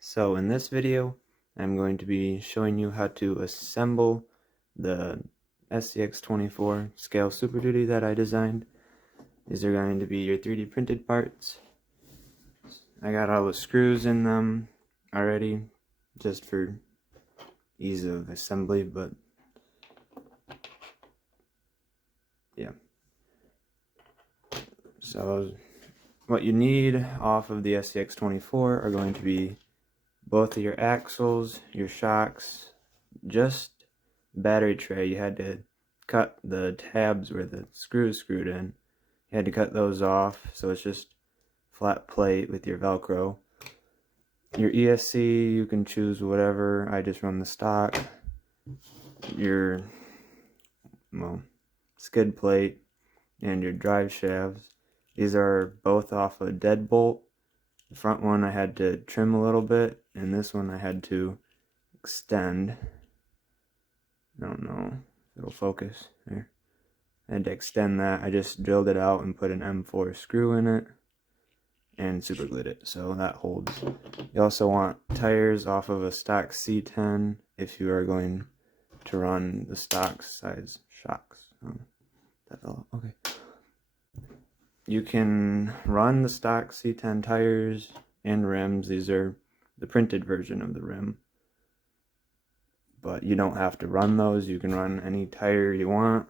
So in this video, I'm going to be showing you how to assemble the scx24 scale Super Duty that I designed. These are going to be your 3D printed parts. I got all the screws in them already, just for ease of assembly, but yeah. So what you need off of the scx24 are going to be both of your axles, your shocks, just battery tray. You had to cut the tabs where the screws screwed in. You had to cut those off, so it's just flat plate with your Velcro. Your ESC, you can choose whatever. I just run the stock. Your skid plate and your drive shafts. These are both off a deadbolt. The front one I had to trim a little bit, and this one I had to extend. I don't know if it'll focus there. I had to extend that. I just drilled it out and put an M4 screw in it and super glued it, so that holds. You also want tires off of a stock C10 if you are going to run the stock size shocks. Okay. You can run the stock C10 tires and rims. These are the printed version of the rim, but you don't have to run those. You can run any tire you want.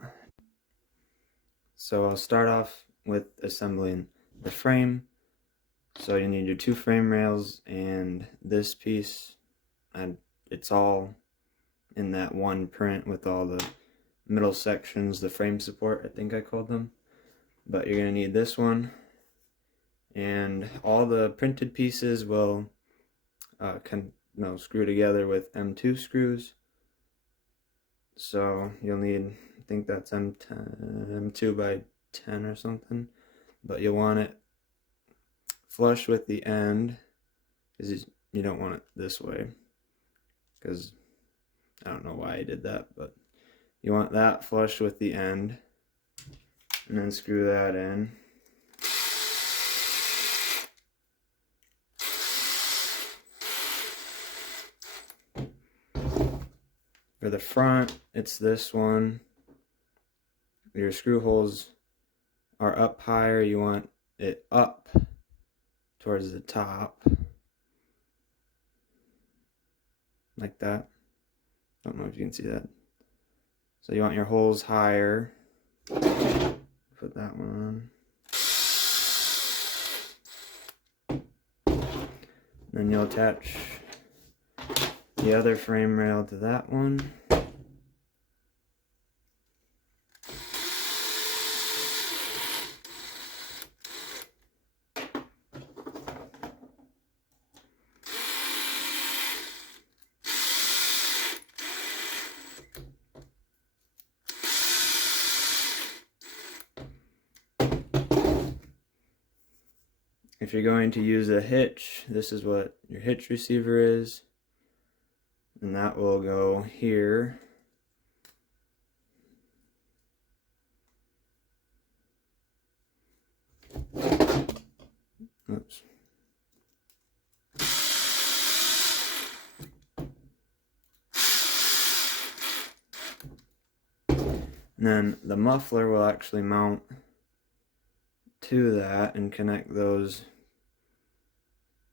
So I'll start off with assembling the frame. So you need your two frame rails and this piece, and it's all in that one print with all the middle sections, the frame support, I think I called them. But you're going to need this one, and all the printed pieces will screw together with M2 screws. So you'll need, I think that's M2 by 10 or something, but you'll want it flush with the end, because you don't want it this way, because I don't know why I did that, but you want that flush with the end, and then screw that in. For the front, it's this one. Your screw holes are up higher. You want it up towards the top, like that. Don't know if you can see that. So you want your holes higher. Put that one on. Then you'll attach the other frame rail to that one. If you're going to use a hitch, this is what your hitch receiver is, and that will go here. Oops. And then the muffler will actually mount to that and connect those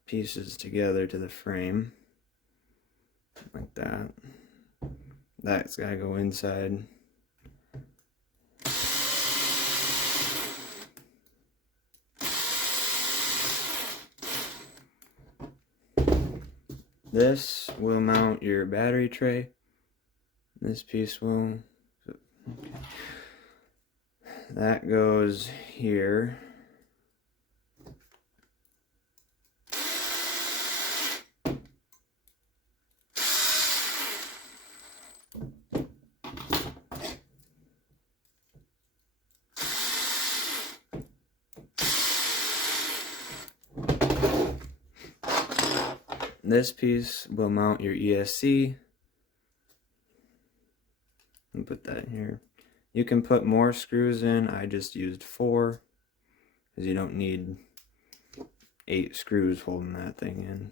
pieces together to the frame, like that. That's gotta go inside. This will mount your battery tray. This piece will, okay. That goes here. This piece will mount your ESC. And put that in here. You can put more screws in. I just used 4 because you don't need 8 screws holding that thing in.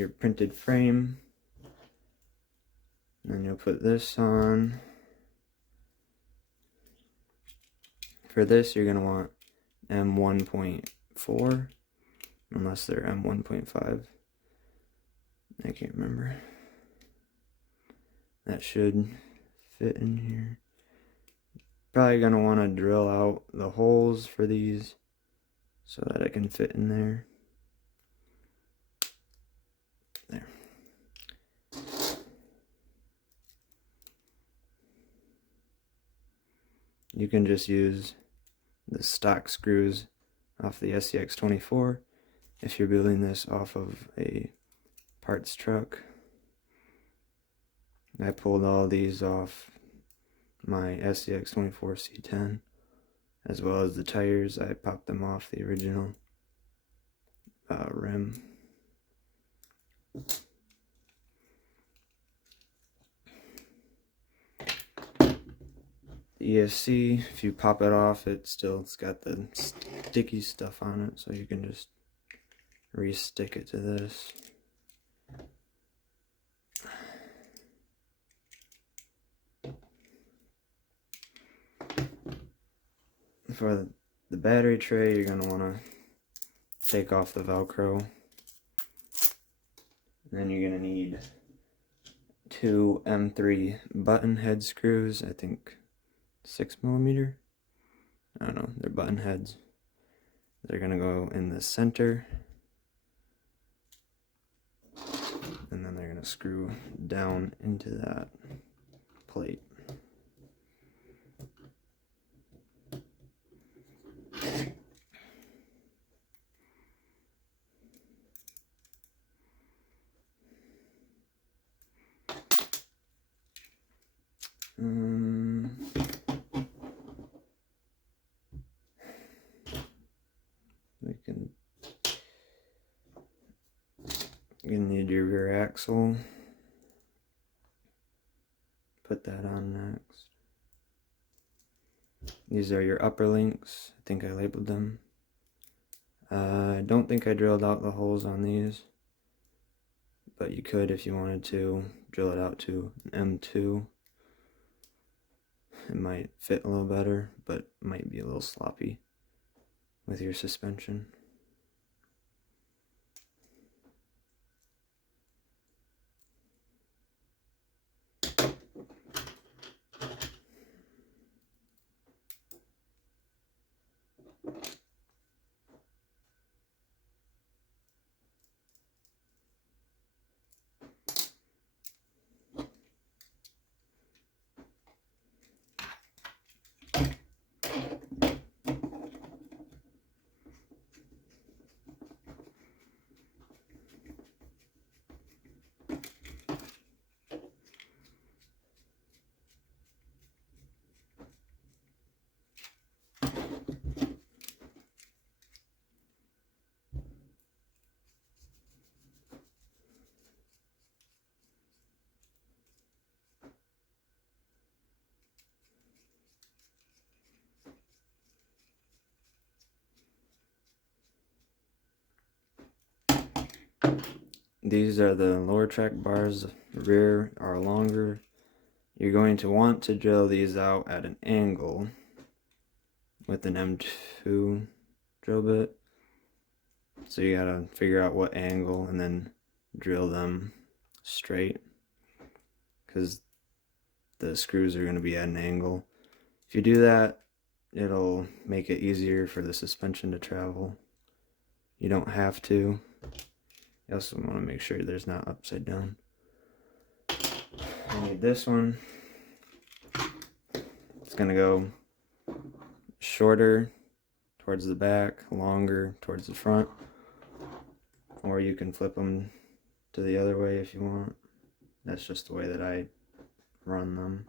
your printed frame. And then you'll put this on. For this, you're going to want M1.4, unless they're M1.5. I can't remember. That should fit in here. Probably going to want to drill out the holes for these so that it can fit in there. There. You can just use the stock screws off the scx24 if you're building this off of a parts truck. I pulled all these off my scx24 C10, as well as the tires. I popped them off the original rim. The ESC, if you pop it off, it's got the sticky stuff on it, so you can just re-stick it to this. For the battery tray, you're going to want to take off the Velcro. And then you're going to need 2 M3 button head screws, I think 6mm. I don't know, they're button heads. They're going to go in the center. And then they're going to screw down into that plate. You need your rear axle. Put that on next. These are your upper links. I think I labeled them. I don't think I drilled out the holes on these, but you could if you wanted to drill it out to an M2. It might fit a little better, but might be a little sloppy with your suspension. These are the lower track bars. The rear are longer. You're going to want to drill these out at an angle with an M2 drill bit. So you gotta figure out what angle and then drill them straight, because the screws are going to be at an angle. If you do that, it'll make it easier for the suspension to travel. You don't have to. You also want to make sure there's not upside down. I need this one. It's going to go shorter towards the back, longer towards the front. Or you can flip them to the other way if you want. That's just the way that I run them.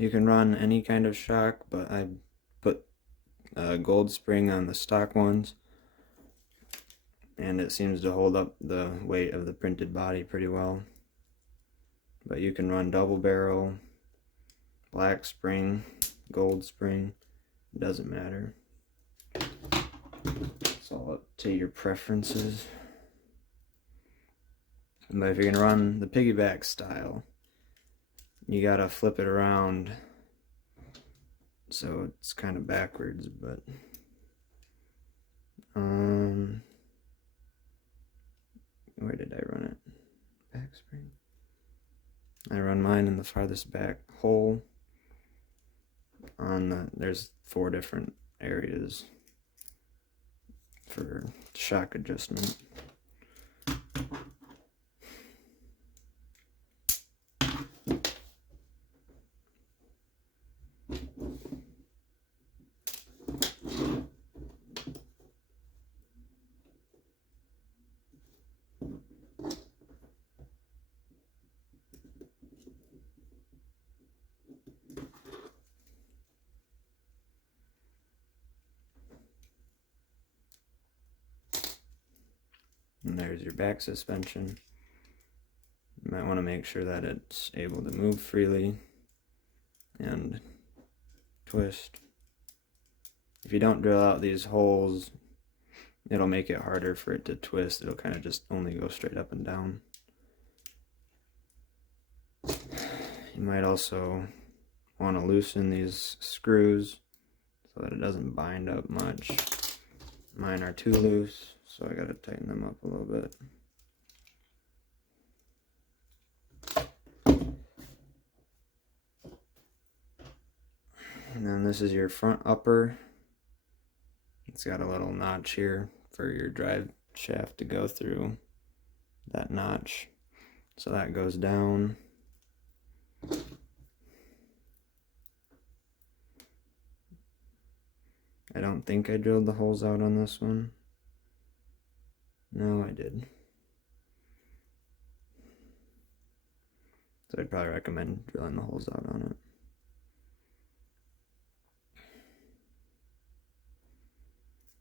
You can run any kind of shock, but I put a gold spring on the stock ones, and it seems to hold up the weight of the printed body pretty well. But you can run double barrel, black spring, gold spring, it doesn't matter. It's all up to your preferences. But if you're gonna run the piggyback style, you gotta flip it around so it's kind of backwards, but where did I run it? Back spring. I run mine in the farthest back hole on there's 4 different areas for shock adjustment. And there's your back suspension. You might want to make sure that it's able to move freely and twist. If you don't drill out these holes, it'll make it harder for it to twist. It'll kind of just only go straight up and down. You might also want to loosen these screws so that it doesn't bind up much. Mine are too loose, so I gotta tighten them up a little bit. And then this is your front upper. It's got a little notch here for your drive shaft to go through that notch. So that goes down. I don't think I drilled the holes out on this one. No, I did. So I'd probably recommend drilling the holes out on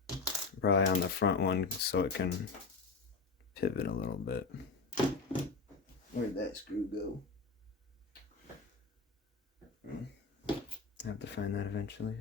it. Probably on the front one so it can pivot a little bit. Where'd that screw go? I have to find that eventually.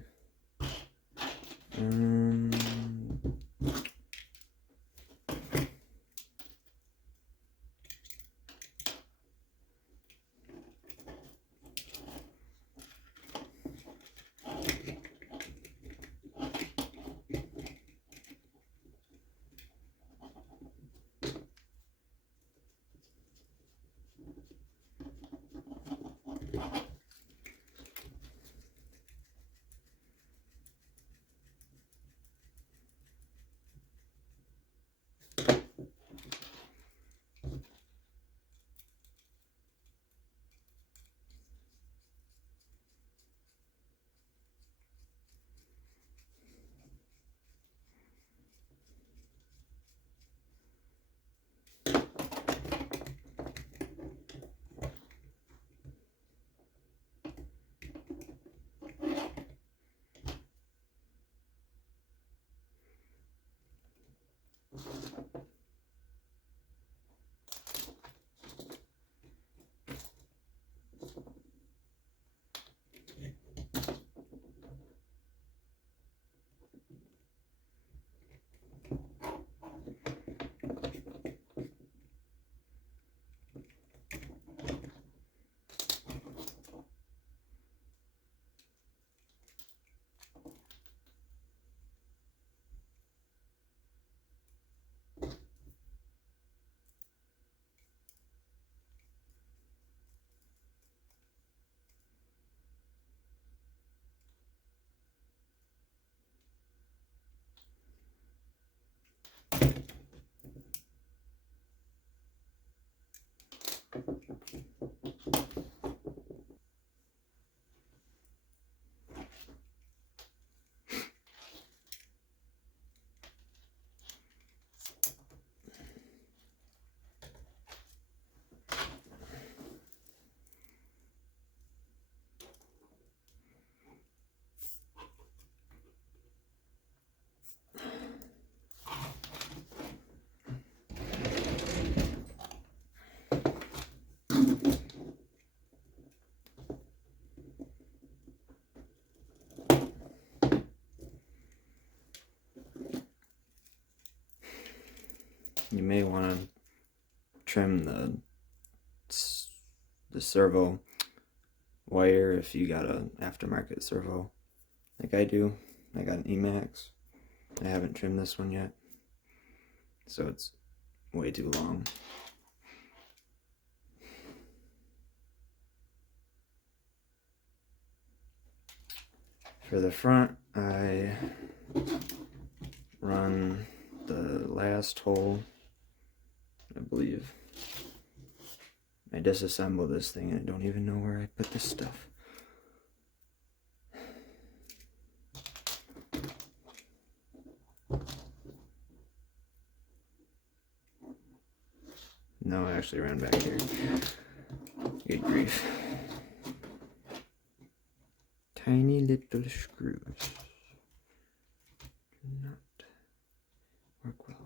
you may want to trim the servo wire if you got an aftermarket servo like I do. I got an Emax. I haven't trimmed this one yet, so it's way too long. For the front, I run the last hole, I believe. I disassembled this thing and I don't even know where I put this stuff. No, I actually ran back here. Good grief. Tiny little screws. Do not work well.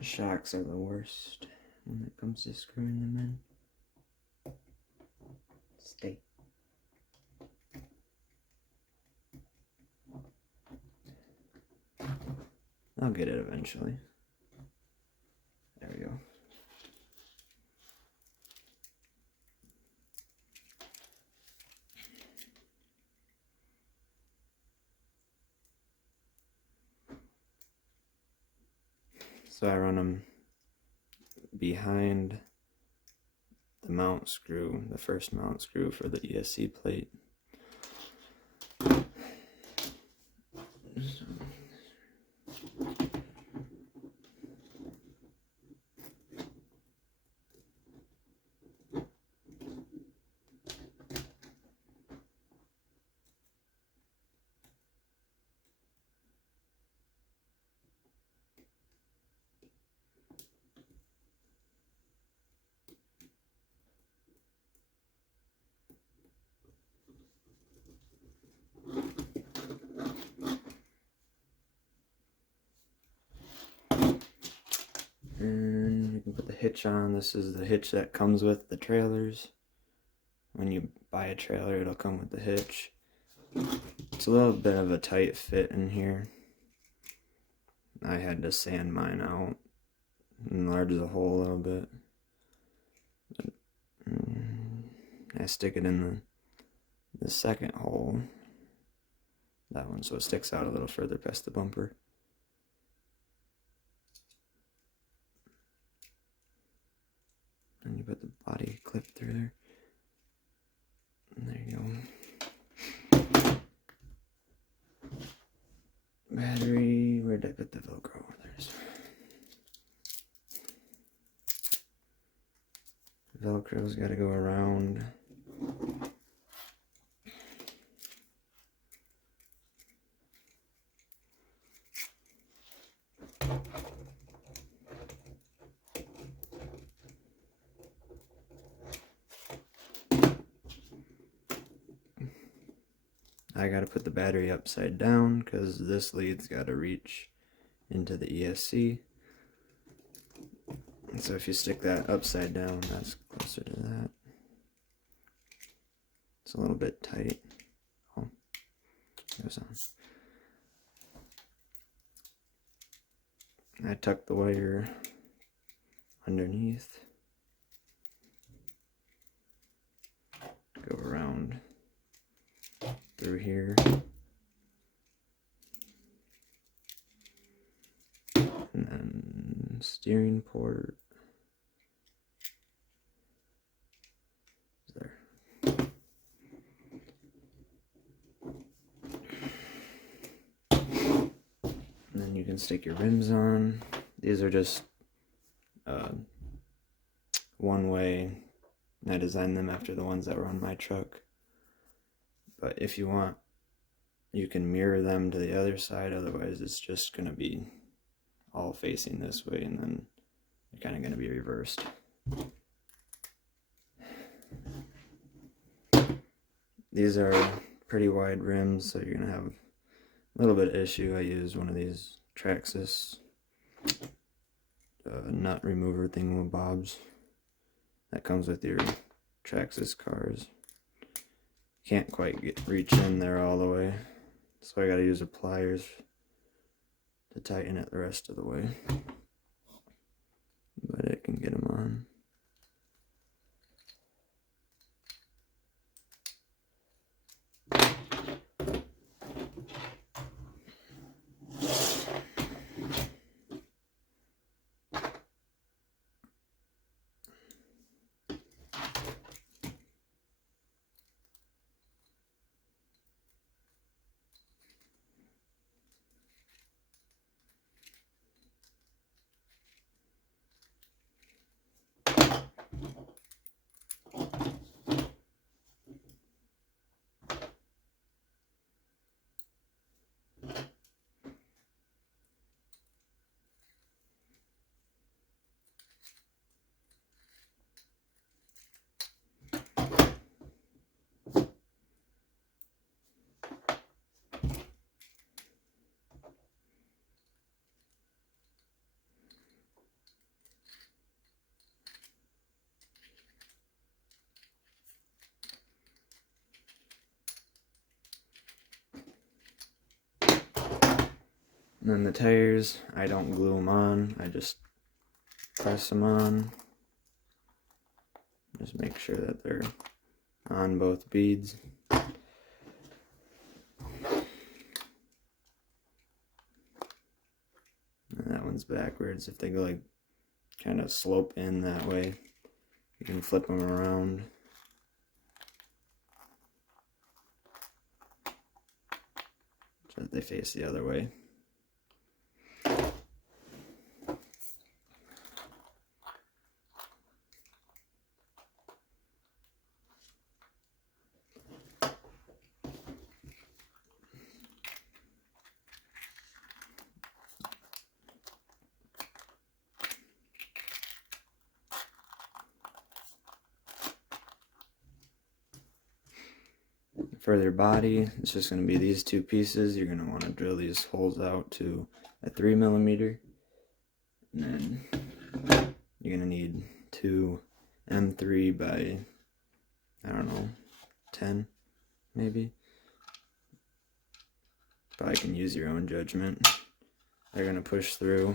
Shocks are the worst when it comes to screwing them in. Stay. I'll get it eventually. There we go. So I run them behind the mount screw, the first mount screw for the ESC plate. And we can put the hitch on. This is the hitch that comes with the trailers. When you buy a trailer, it'll come with the hitch. It's a little bit of a tight fit in here. I had to sand mine out, enlarge the hole a little bit. I stick it in the second hole. That one, so it sticks out a little further past the bumper. And you put the body clip through there. And there you go. Battery, where did I put the Velcro? There's Velcro's got to go around. I gotta put the battery upside down because this lead's gotta reach into the ESC. And so if you stick that upside down, that's closer to that. It's a little bit tight. Oh, it goes on. I tuck the wire underneath. Go around through here. And then steering port. There. And then you can stick your rims on. These are just one way. I designed them after the ones that were on my truck. But if you want, you can mirror them to the other side. Otherwise, it's just going to be all facing this way, and then they're kind of going to be reversed. These are pretty wide rims, so you're gonna have a little bit of issue. I use one of these Traxxas nut remover thingamabobs that comes with your Traxxas cars. Can't quite reach in there all the way, so I gotta use the pliers to tighten it the rest of the way. But it can get them on. And then the tires, I don't glue them on, I just press them on. Just make sure that they're on both beads. And that one's backwards. If they go like kind of slope in that way, you can flip them around. So that they face the other way. For their body, it's just going to be these two pieces. You're going to want to drill these holes out to a 3mm. And then you're going to need two M3 by, I don't know, 10 maybe. Probably can use your own judgment. They're going to push through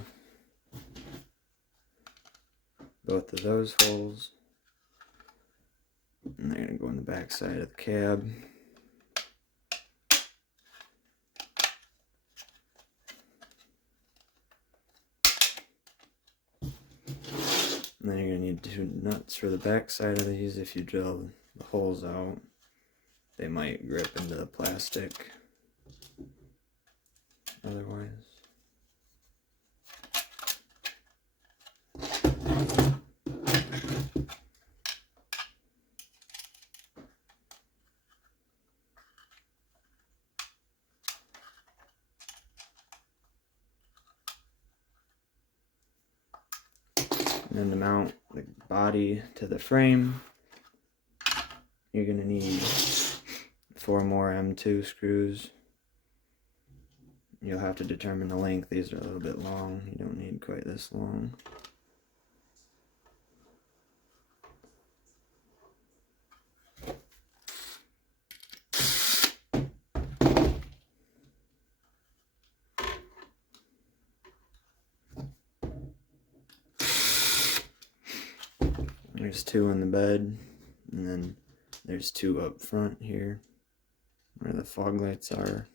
both of those holes. And they're going to go in the back side of the cab. And then you're going to need two nuts for the back side of these. If you drill the holes out, they might grip into the plastic otherwise. And then to mount the body to the frame, you're going to need 4 more M2 screws. You'll have to determine the length. These are a little bit long. You don't need quite this long. There's 2 in the bed, and then there's 2 up front here where the fog lights are.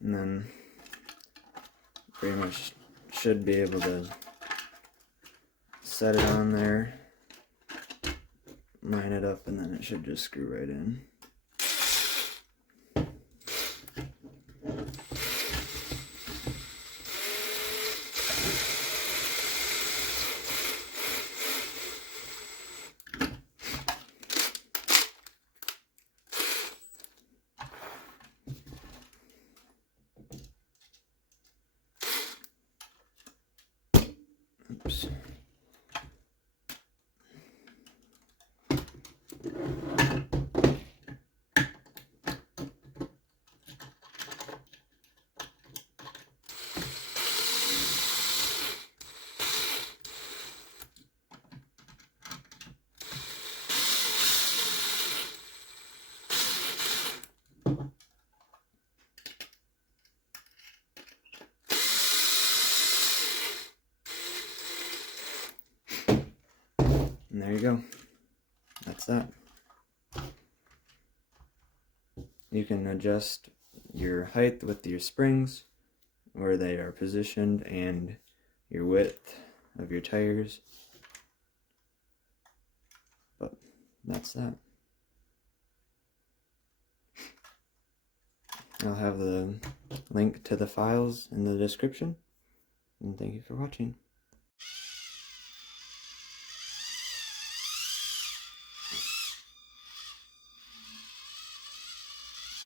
And then pretty much should be able to set it on there, line it up, and then it should just screw right in. And there you go. That's that. You can adjust your height with your springs, where they are positioned, and your width of your tires. But that's that. I'll have the link to the files in the description, and thank you for watching.